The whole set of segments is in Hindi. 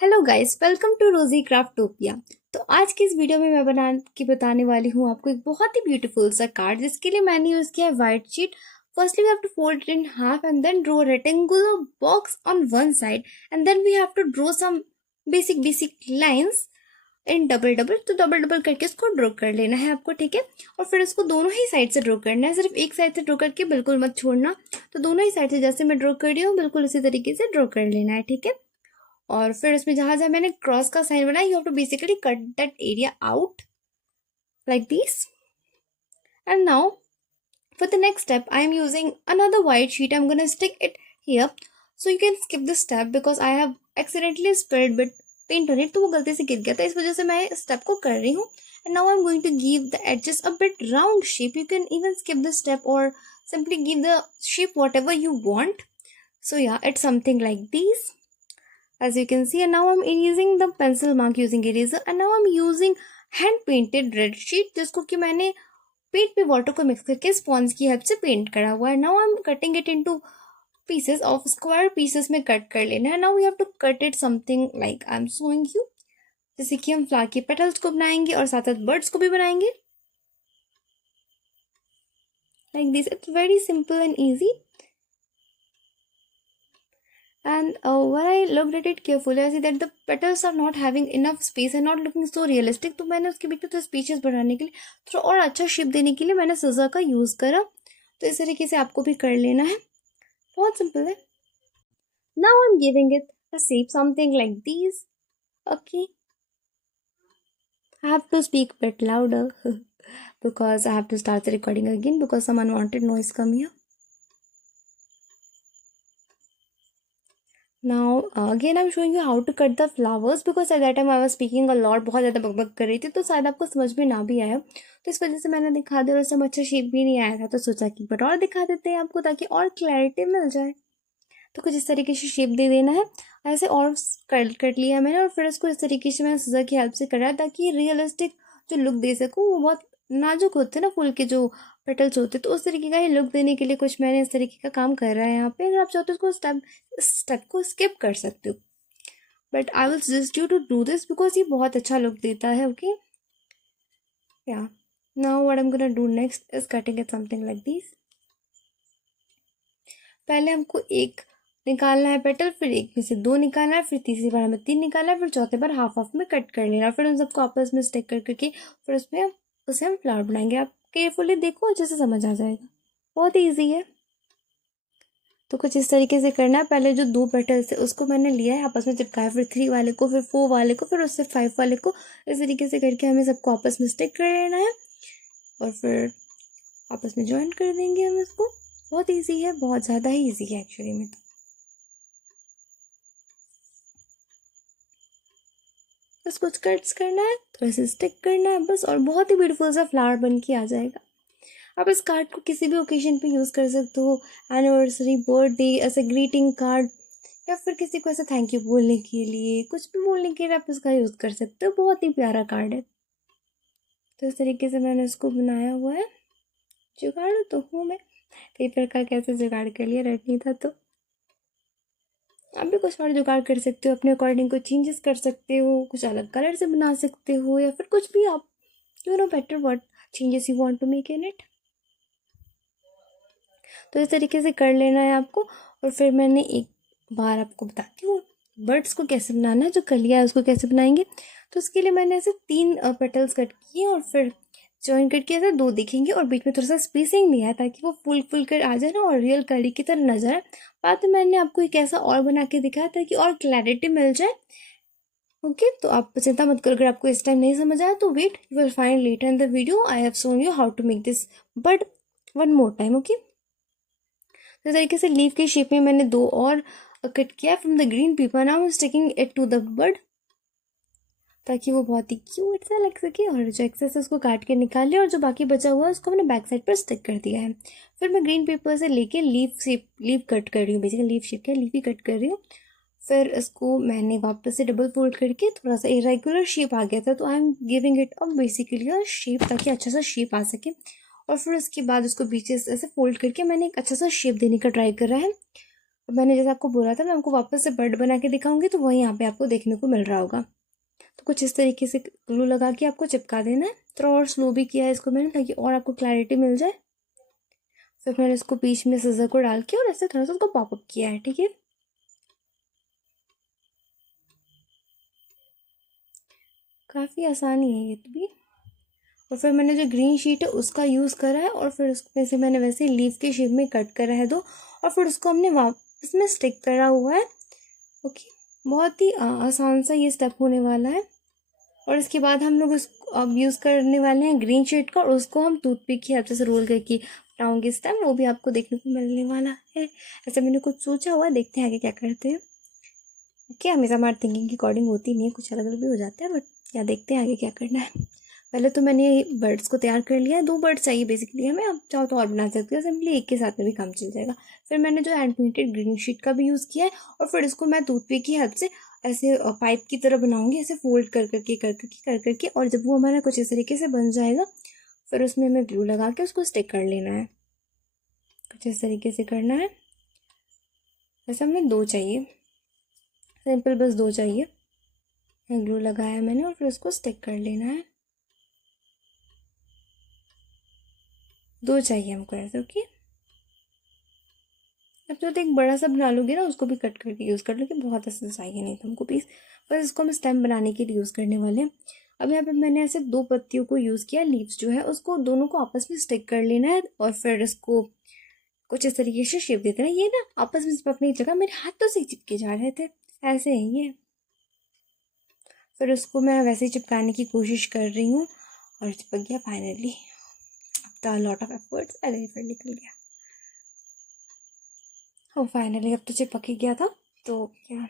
हेलो गाइस, वेलकम टू रोजी क्राफ्टोपिया। तो आज की इस वीडियो में मैं बताने वाली हूँ आपको एक बहुत ही ब्यूटीफुल सा कार्ड, जिसके लिए मैंने यूज किया है white sheet. Firstly we have to fold it in half and then draw rectangular box on one side and then we have to draw some basic lines in double double. तो डबल डबल करके इसको ड्रॉ कर लेना है आपको, ठीक है। और फिर इसको दोनों ही साइड से ड्रॉ करना है, सिर्फ एक साइड से ड्रॉ करके बिल्कुल मत छोड़ना। तो दोनों ही साइड से जैसे मैं ड्रॉ कर रही हूँ बिल्कुल उसी तरीके से ड्रॉ कर लेना है, ठीक है। और फिर उसमें जहां जहां मैंने क्रॉस का साइन बनाया, you have to basically cut that area out like this. And now for the next step I am using another white sheet. I'm going to stick it here, so you can skip this step because I have accidentally spilled bit paint on it, तो वो गलती से गिर गया था, इस वजह से मैं इस स्टेप को कर रही हूँ। and now I'm going to give the edges a bit round shape. You can even skip this step or simply give the shape whatever you want. So yeah, it's something like this, as you can see. And now I'm erasing the pencil mark using eraser, and now I'm using hand painted red sheet, जिसको कि मैंने पेंट पे वाटर को मिक्स करके स्पॉन्ज की हेल्प से पेंट करा हुआ है। Now I am cutting it into pieces of square pieces में कट कर लेना है। Now we have to cut it something like I am showing you, जैसे कि हम फ्लावर के पेटल्स को बनाएंगे और साथ साथ बर्ड्स को भी बनाएंगे like this. It's very simple and easy. And when I looked at it carefully, I see that the petals are not having enough space and not looking so realistic. तो मैंने उसके बीच में थोड़ा स्पेशियस बढ़ाने के लिए, थोड़ा और अच्छा शेप देने के लिए मैंने सिज़र का यूज़ करा। तो इस तरीके से आपको भी कर लेना है, बहुत सिंपल है। Now I'm giving it a shape something like these. Okay, I have to speak a bit louder because I have to start the recording again because some unwanted noise come here. Now again I'm showing you how to cut the flowers because at that time I was speaking a lot, बहुत ज़्यादा बकबक कर रही थी, तो शायद आपको समझ में ना भी आया, तो इस वजह से मैंने दिखा दिया। और सब अच्छा शेप भी नहीं आया था, तो सोचा कि बट और दिखा देते हैं आपको ताकि और क्लैरिटी मिल जाए। तो कुछ इस तरीके से शेप दे देना है, ऐसे और कट लिया मैंने। और फिर इसको इस तरीके से मैंने सीजर की हेल्प से करा ताकि रियलिस्टिक जो लुक दे सकूँ। वो बहुत नाजुक होते हैं ना फूल के जो पेटल्स होते, तो उस तरीके का ही लुक देने के लिए कुछ मैंने इस तरीके का काम कर रहा है यहाँ पे। अगर आप चाहो तो उसको स्टेप को स्किप कर सकते हो, but I will suggest you to do this because ये बहुत अच्छा लुक देता है। Okay, yeah now what I am gonna do next is cutting it something like this. पहले हमको एक निकालना है पेटल, फिर एक में से दो निकालना है, फिर तीसरी बार हमें तीन निकालना है, फिर चौथे बार हाफ हाफ में कट कर लेना, फिर उन सबको आपस में स्टिक कर करके फिर उसमें उसे हम फ्लावर बनाएंगे। आप केयरफुली देखो, अच्छे से समझ आ जाएगा, बहुत ईजी है। तो कुछ इस तरीके से करना है। पहले जो दो पेटल्स है उसको मैंने लिया है, आपस में चिपकाया, फिर 3 वाले को, फिर 4 वाले को, फिर उससे 5 वाले को। इस तरीके से करके हमें सबको आपस में स्टिक कर लेना है और फिर आपस में ज्वाइन कर देंगे हम इसको। बहुत ईजी है, बहुत ज़्यादा ही ईजी है एक्चुअली में। तो बस कुछ कट्स करना है, थोड़ा सा स्टिक करना है बस, और बहुत ही ब्यूटीफुल सा फ्लावर बन के आ जाएगा। आप इस कार्ड को किसी भी ओकेजन पे यूज़ कर सकते हो, एनिवर्सरी, बर्थडे, ऐसे ग्रीटिंग कार्ड, या फिर किसी को ऐसे थैंक यू बोलने के लिए, कुछ भी बोलने के लिए आप इसका यूज़ कर सकते हो। बहुत ही प्यारा कार्ड है। तो इस तरीके से मैंने इसको बनाया हुआ है। जुगाड़ तो हूँ मैं, कई प्रकार कैसे जुगाड़ कर लिया, रेड नहीं था तो। आप भी कुछ और जुगाड़ कर सकते हो, अपने अकॉर्डिंग कुछ चेंजेस कर सकते हो, कुछ अलग कलर से बना सकते हो, या फिर कुछ भी आप you know better what changes you want to make in it. तो इस तरीके से कर लेना है आपको। और फिर मैंने एक बार आपको बताती हूँ बर्ड्स को कैसे बनाना है, जो कलिया है उसको कैसे बनाएंगे। तो उसके लिए मैंने ऐसे 3 पेटल्स कट किए और फिर जॉइन करके ऐसे 2 दिखेंगे और बीच में थोड़ा सा स्पेसिंग दिया है ताकि वो फुल कर आ जाए ना और रियल कली की तरह नजर आए। बाद में मैंने आपको एक ऐसा और बना के दिखाया ताकि और क्लैरिटी मिल जाए। ओके, तो आप चिंता मत करो, अगर आपको इस टाइम नहीं समझ आया तो wait, you will find later in the video I have shown you how to make this bird one more time. Okay, तो इस तरीके से लीफ के शेप में मैंने 2 और कट किया from the green paper. Now I am sticking it to the bird ताकि वो बहुत ही क्यूट सा लग सके। और जो एक्सेस है उसको काट के निकाल लिया और जो बाकी बचा हुआ है उसको मैंने बैक साइड पर स्टिक कर दिया है। फिर मैं ग्रीन पेपर से लेके लीफ कट कर रही हूँ, बेसिकली लीफ शेप का लीफ ही कट कर रही हूँ। फिर इसको मैंने वापस से डबल फोल्ड करके थोड़ा सा इरेगुलर शेप आ गया था, तो I am giving it a basically a shape ताकि अच्छा सा शेप आ सके। और फिर उसके बाद उसको बीच से ऐसे फोल्ड करके मैंने एक अच्छा सा शेप देने का ट्राई करा है। अब मैंने जैसे आपको बोला था मैं आपको वापस से बर्ड बना के दिखाऊंगी, तो वही यहाँ पे आपको देखने को मिल रहा होगा। तो कुछ इस तरीके से ग्लू लगा के आपको चिपका देना है। थोड़ा और स्लो भी किया है इसको मैंने, ताकि और आपको क्लैरिटी मिल जाए। फिर मैंने इसको बीच में सिजर को डाल के और ऐसे थोड़ा सा उसको पॉपअप किया है, ठीक है। काफ़ी आसानी है ये तो भी। और फिर मैंने जो ग्रीन शीट है उसका यूज़ करा है, और फिर उसमें से मैंने वैसे लीफ के शेप में कट करा है दो, और फिर उसको हमने वापस में स्टिक करा हुआ है। ओके, बहुत ही आसान सा ये स्टेप होने वाला है। और इसके बाद हम लोग इसको अब यूज़ करने वाले हैं ग्रीन शीट का, और उसको हम टूथपिक की हेल्प से रोल करके हटाऊंगे इस टाइम, वो भी आपको देखने को मिलने वाला है। ऐसे मैंने कुछ सोचा हुआ, देखते हैं आगे क्या करते हैं। ओके, हमेशा हमारी थिंकिंग की अकॉर्डिंग होती नहीं है, कुछ अलग अलग भी हो जाता है, बट क्या देखते हैं आगे क्या करना है। पहले तो मैंने बर्ड्स को तैयार कर लिया है। 2 बर्ड्स चाहिए बेसिकली हमें, आप चाहो तो और बना सकते हो, सिंपली एक के साथ में भी काम चल जाएगा। फिर मैंने जो हैंड पेंटेड ग्रीन शीट का भी यूज़ किया है, और फिर इसको मैं टूथपिक की हेल्प से ऐसे पाइप की तरह बनाऊंगी, ऐसे फोल्ड कर करके, और जब वो हमारा कुछ इस तरीके से बन जाएगा, फिर उसमें हमें ग्लू लगा के उसको स्टिक कर लेना है। कुछ इस तरीके से करना है। वैसे हमें 2 चाहिए, सिंपल बस 2 चाहिए। ग्लू लगाया मैंने, और फिर उसको स्टिक कर लेना है। 2 चाहिए हमको ऐसे। ओके, अब तो एक बड़ा सा बना लोगे ना, उसको भी कट करके यूज़ कर लोगे, बहुत ऐसा चाहिए नहीं तो हमको पीस। बस इसको हम स्टेम बनाने के लिए यूज़ करने वाले हैं। अब यहाँ पे मैंने ऐसे 2 पत्तियों को यूज़ किया, लीव्स जो है उसको दोनों को आपस में स्टिक कर लेना है, और फिर इसको कुछ इस तरीके से शेप देते हैं। ये ना आपस में चिपकने की जगह मेरे हाथों से चिपके जा रहे थे, ऐसे है ये। फिर उसको मैं वैसे ही चिपकाने की कोशिश कर रही हूँ, और चिपक गया finally. After lot of efforts, अरे फिर निकल गया। ओ फाइनली अब तो चिपक ही गया था। तो क्या,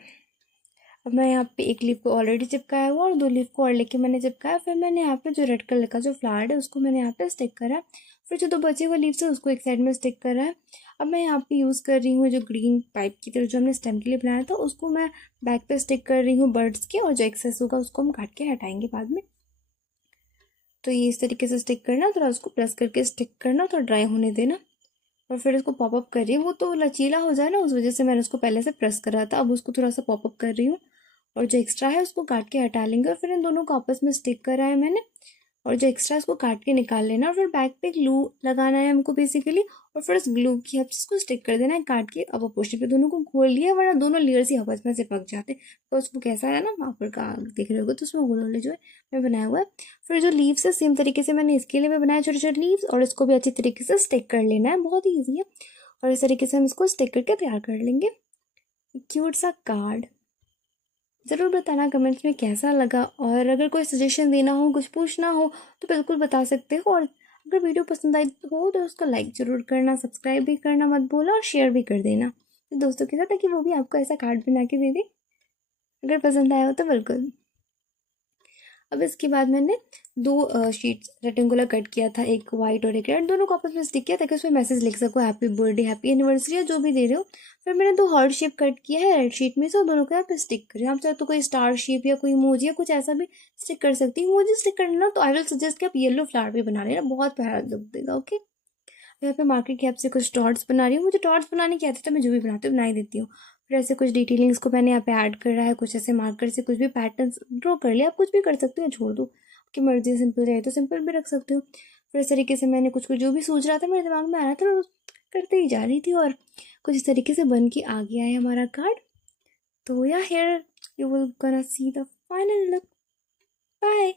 अब मैं यहाँ पे एक लीफ को ऑलरेडी चिपकाया हुआ, और 2 लीफ को और लेके मैंने चिपकाया। फिर मैंने यहाँ पे जो रेड कलर का जो फ्लावर है उसको मैंने यहाँ पे स्टिक करा। फिर जो 2 बचे हुए लीव्स है उसको एक साइड में स्टिक करा है। अब मैं यहाँ पे यूज़ कर रही हूँ जो ग्रीन पाइप की तरह जो हमने स्टेम के लिए बनाया था, उसको मैं बैक पे स्टिक कर रही हूँ बर्ड्स के, और जो एक्सेस होगा उसको हम काट के हटाएंगे बाद में। तो ये इस तरीके से स्टिक करना, थोड़ा उसको प्रेस करके स्टिक करना, थोड़ा ड्राई होने देना, और फिर इसको पॉपअप कर रही हूँ। वो तो लचीला हो जाए ना, उस वजह से मैंने उसको पहले से प्रेस करा था। अब उसको थोड़ा सा पॉपअप कर रही हूँ, और जो एक्स्ट्रा है उसको काट के हटा लेंगे। और फिर इन दोनों को आपस में स्टिक करा है मैंने, और जो एक्स्ट्रा है उसको काट के निकाल लेना, और फिर बैक पे ग्लू लगाना है हमको बेसिकली, और फिर उस ग्लू की हेल्प से इसको स्टिक कर देना है काट के। अब पोर्शन पे दोनों को खोल लिया, वरना दोनों लेयर्स ही आपस में से पक जाते। तो उसको कैसा है ना, वहाँ पर का देख रहे होगे, तो उसमें गोल वाले जो है मैं बनाया हुआ है। फिर जो लीव्स है सेम तरीके से मैंने इसके लिए भी बनाया छोटे छोटे लीव्स, और इसको भी अच्छी तरीके से स्टिक कर लेना है, बहुत ही ईजी है। और इस तरीके से हम इसको स्टिक करके तैयार कर लेंगे क्यूट सा कार्ड। ज़रूर बताना कमेंट्स में कैसा लगा, और अगर कोई सजेशन देना हो, कुछ पूछना हो, तो बिल्कुल बता सकते हो। और अगर वीडियो पसंद आई हो तो उसको लाइक ज़रूर करना, सब्सक्राइब भी करना मत भूलना, और शेयर भी कर देना दोस्तों के साथ, ताकि वो भी आपको ऐसा कार्ड बना के दे दे अगर पसंद आया हो तो। बिल्कुल। अब इसके बाद मैंने 2 शीट्स रेक्टेंगुलर कट किया था, एक वाइट और एक रेड, दोनों को आपस में स्टिक किया ताकि उसमें मैसेज लिख सको, हैप्पी बर्थडे, हैप्पी एनिवर्सरी, या जो भी दे रहे हो। फिर मैंने 2 हार्ट शेप कट किया है रेड शीट में से, और दोनों को यहाँ पे स्टिक करें। आप चाहे तो कोई स्टार शेप या कोई इमोजी या कुछ ऐसा भी स्टिक कर सकती है। इमोजी स्टिक करना तो आई विल सजेस्ट कि आप येलो फ्लावर भी बना लेना, बहुत प्यारा लुक देगा। ओके, यहाँ पे मार्कर की आपसे कुछ डॉट्स बना रही हूँ। मुझे डॉट्स बनाने की आती है, तो मैं जो भी बनाती हूँ बना ही देती हूँ। फिर ऐसे कुछ डिटेलिंग्स को मैंने यहाँ पे ऐड कर रहा है, कुछ ऐसे मार्कर से कुछ भी पैटर्न्स ड्रॉ कर लिया। आप कुछ भी कर सकते हो, छोड़ दो, आपकी मर्जी है। सिंपल चाहिए तो सिंपल भी रख सकते हो। फिर इस तरीके से मैंने कुछ कुछ जो भी सोच रहा था मेरे दिमाग में आ रहा था, मैं करते ही जा रही थी, और कुछ इस तरीके से बन के आ गया है हमारा कार्ड। तो yeah here you will gonna see the final look. Bye.